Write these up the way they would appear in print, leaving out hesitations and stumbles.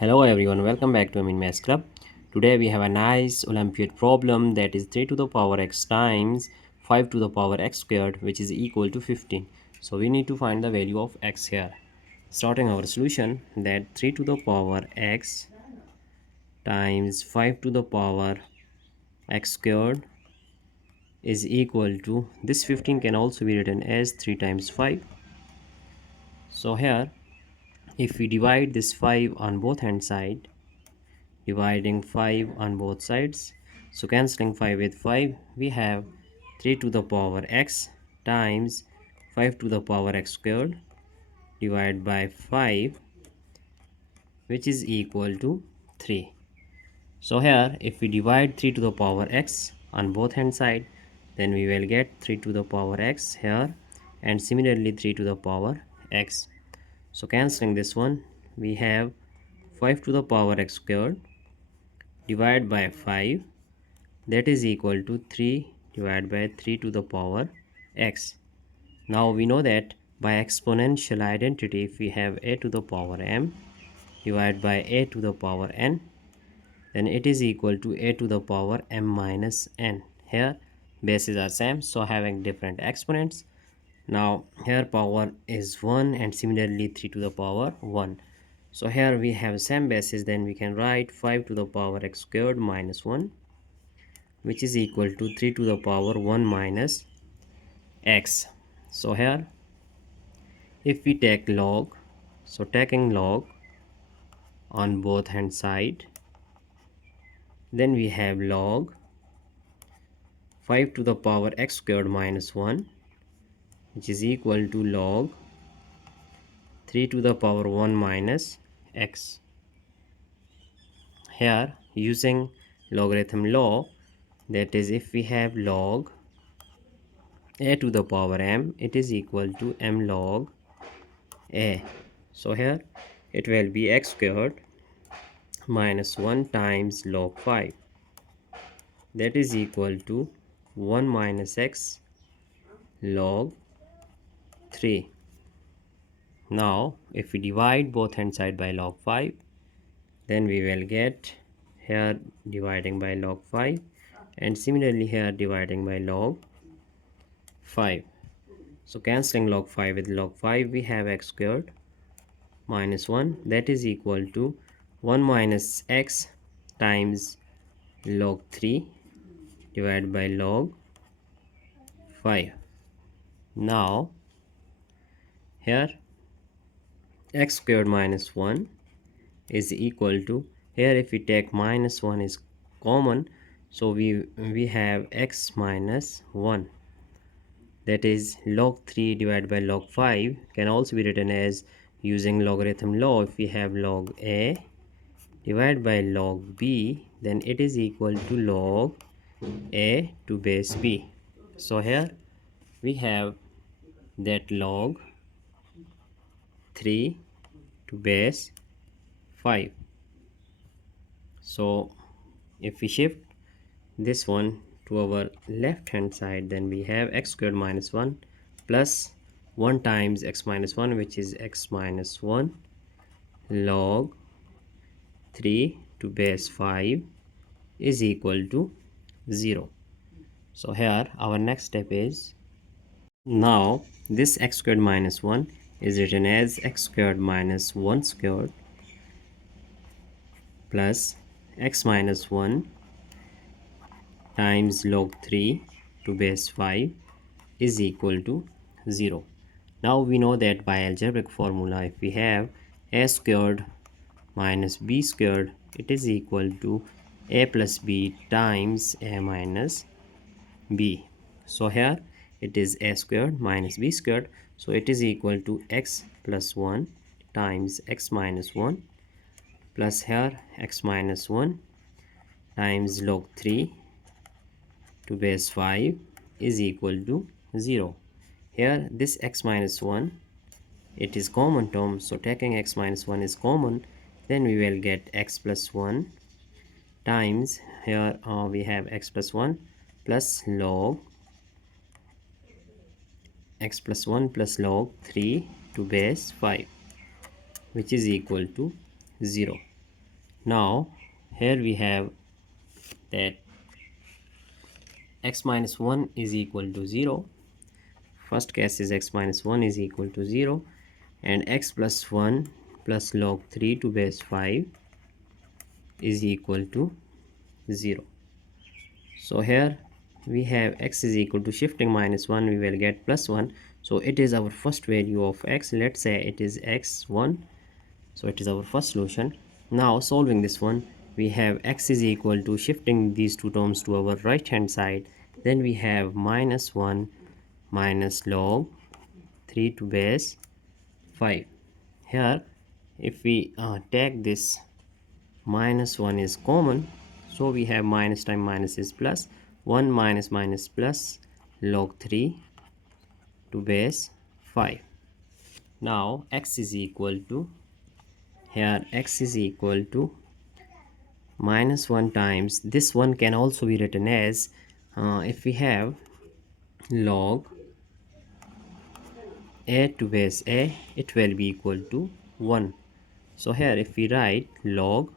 Hello everyone, welcome back to Amin Maths Club. Today we have a nice Olympiad problem that is 3 to the power x times 5 to the power x squared, which is equal to 15. So we need to find the value of x here. Starting our solution, that 3 to the power x times 5 to the power x squared is equal to, this 15 can also be written as 3 times 5. So here, if we divide this 5 on both hand side, dividing 5 on both sides, so cancelling 5 with 5, we have 3 to the power x times 5 to the power x squared divided by 5, which is equal to 3. So here, if we divide 3 to the power x on both hand side, then we will get 3 to the power x here, and similarly 3 to the power x. So cancelling this one, we have 5 to the power x squared divided by 5, that is equal to 3 divided by 3 to the power x. Now we know that by exponential identity, if we have a to the power m divided by a to the power n, then it is equal to a to the power m minus n. Here bases are same, so having different exponents. Now here power is 1 and similarly 3 to the power 1. So here we have same bases, then we can write 5 to the power x squared minus 1, which is equal to 3 to the power 1 minus x. So here if we take log, so taking log on both hand side, then we have log 5 to the power x squared minus 1, which is equal to log 3 to the power 1 minus x. Here using logarithm law, that is, if we have log a to the power m, it is equal to m log a. So here it will be x squared minus 1 times log 5, that is equal to 1 minus x log 3. Now if we divide both hand side by log 5, then we will get here dividing by log 5 and similarly here dividing by log 5. So cancelling log 5 with log 5, we have x squared minus 1, that is equal to 1 minus x times log 3 divided by log 5. Now here x squared minus 1 is equal to, here if we take minus 1 is common, so we have x minus 1, that is log 3 divided by log 5 can also be written as, using logarithm law, if we have log a divided by log b, then it is equal to log a to base b. So here we have that log 3 to base 5. So if we shift this one to our left hand side, then we have x squared minus 1 plus 1 times x minus 1, which is x minus 1 log 3 to base 5 is equal to 0. So here our next step is, now this x squared minus 1 is written as x squared minus 1 squared plus x minus 1 times log 3 to base 5 is equal to 0. Now we know that by algebraic formula, if we have a squared minus b squared, it is equal to a plus b times a minus b. So here it is a squared minus b squared, so it is equal to x plus 1 times x minus 1 plus here x minus 1 times log 3 to base 5 is equal to 0. Here this x minus 1, it is common term, so taking x minus 1 is common, then we will get x plus 1 times, here we have x plus 1 plus log x plus 1 plus log 3 to base 5, which is equal to 0. Now here we have that x minus 1 is equal to 0. First case is x minus 1 is equal to 0, and x plus 1 plus log 3 to base 5 is equal to 0. So here we have x is equal to shifting minus 1, we will get plus 1. So it is our first value of x. Let's say it is x1. So it is our first solution. Now solving this one, we have x is equal to shifting these two terms to our right hand side. Then we have minus 1 minus log 3 to base 5. Here if we take this minus 1 is common, so we have minus times minus is plus, 1 minus minus plus log 3 to base 5. Now x is equal to, here x is equal to minus 1 times, this one can also be written as if we have log a to base a, it will be equal to 1. So here if we write log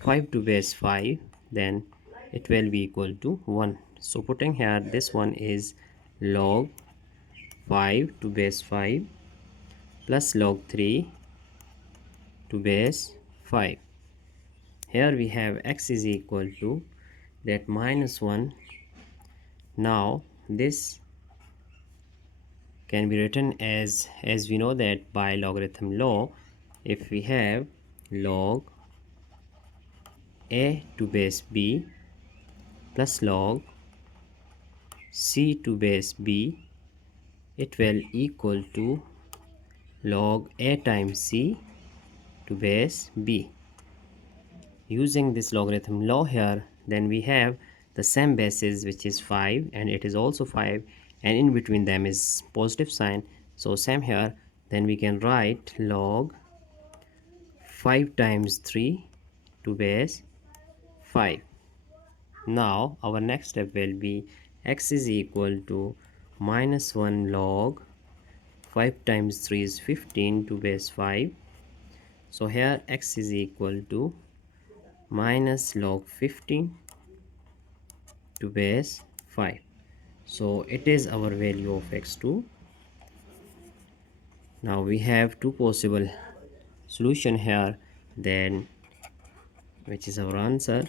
5 to base 5, then it will be equal to 1. So putting here, this one is log 5 to base 5 plus log 3 to base 5. Here we have x is equal to that minus 1. Now this can be written as we know that by logarithm law, if we have log a to base b plus log c to base b, it will equal to log a times c to base b. Using this logarithm law here, then we have the same bases, which is 5, and it is also 5, and in between them is positive sign. So same here, then we can write log 5 times 3 to base 5. Now our next step will be x is equal to minus 1 log 5 times 3 is 15 to base 5. So here x is equal to minus log 15 to base 5. So it is our value of x2. Now we have two possible solution here, then which is our answer.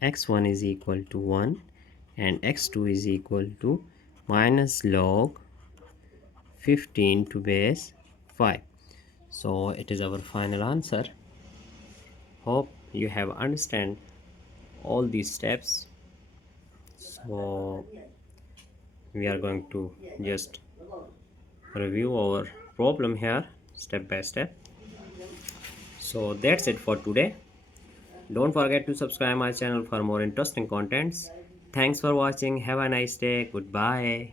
X1 is equal to 1 and x2 is equal to minus log 15 to base 5. So it is our final answer. Hope you have understand all these steps. So we are going to just review our problem here step by step. So that's it for today. Don't forget to subscribe my channel for more interesting contents. Thanks for watching. Have a nice day. Goodbye.